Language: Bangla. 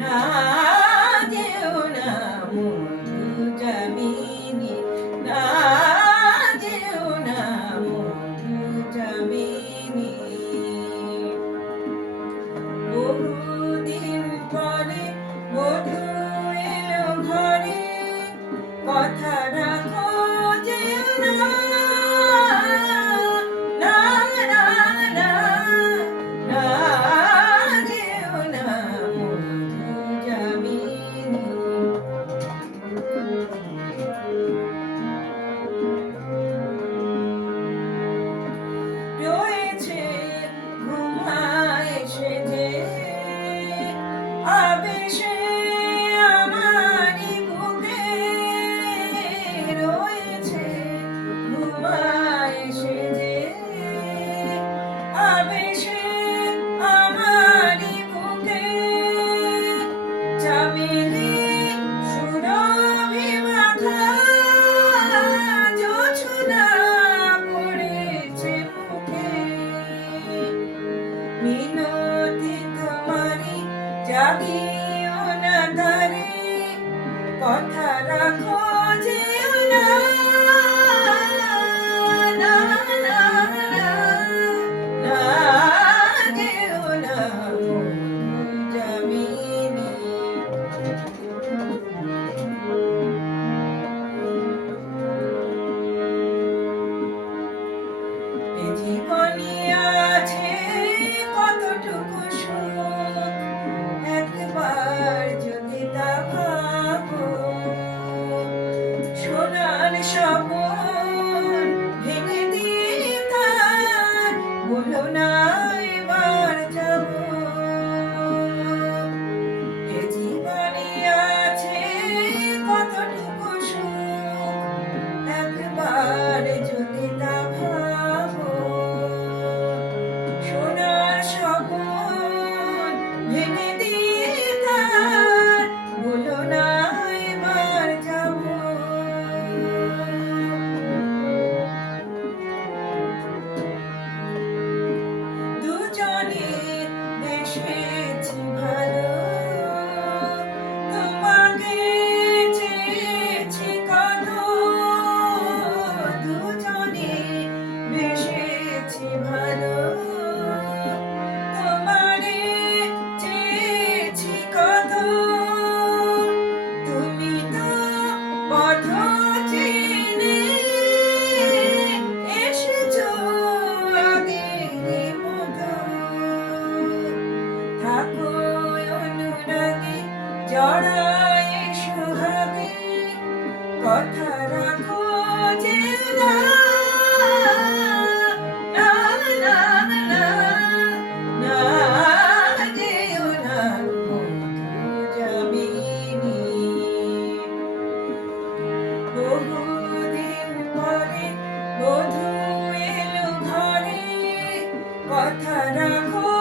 না যেও না বন্ধু যামিনী, না যেও না বন্ধু যামিনী। বহুদিন পরে বধূ এলো ঘরে, কথা রাখো যেও না, না না না না যেও না বন্ধু যামিনী। রয়েছে ঘুমায় সেজে আবেশে আমারি বুকে, রয়েছে ঘুমায় সেজে আবেশে আমারি বুকে। চামেলি সুরভি মাখা জোছনা পড়েছে মুখে, মিনতি তোমারি জাগিও না তারে, কথা রাখো যেও না, না না না না যেও না বন্ধু যামিনী। এ জীবনে আছে কতটুকু সুখ, একবার যদি তা ভাবো। সোনার স্বপন ভেঙে দিয়ে তার বলো না এবার যাবো। এ জীবনে আছে কতটুকু সুখ, একবার যদি তা ভাবো। সোনার স্বপন ভেঙে দিয়ে তার বলো না এবার যাবো। দুজনে বেসেছি ভালো, তোমাকে চেয়েছি কত। দুজনে বেসেছি ভালো, তোমারে চেয়েছি কত। তুমি তো পথ চিনে এসেছো আগের মতো, থাকো অনুরাগে জড়ায় সুহাগে, কথা রাখো যেও না, না না না না যেও না বন্ধু যামিনী। বহুদিন পরে বধূ এলো ঘরে, কথা রাখো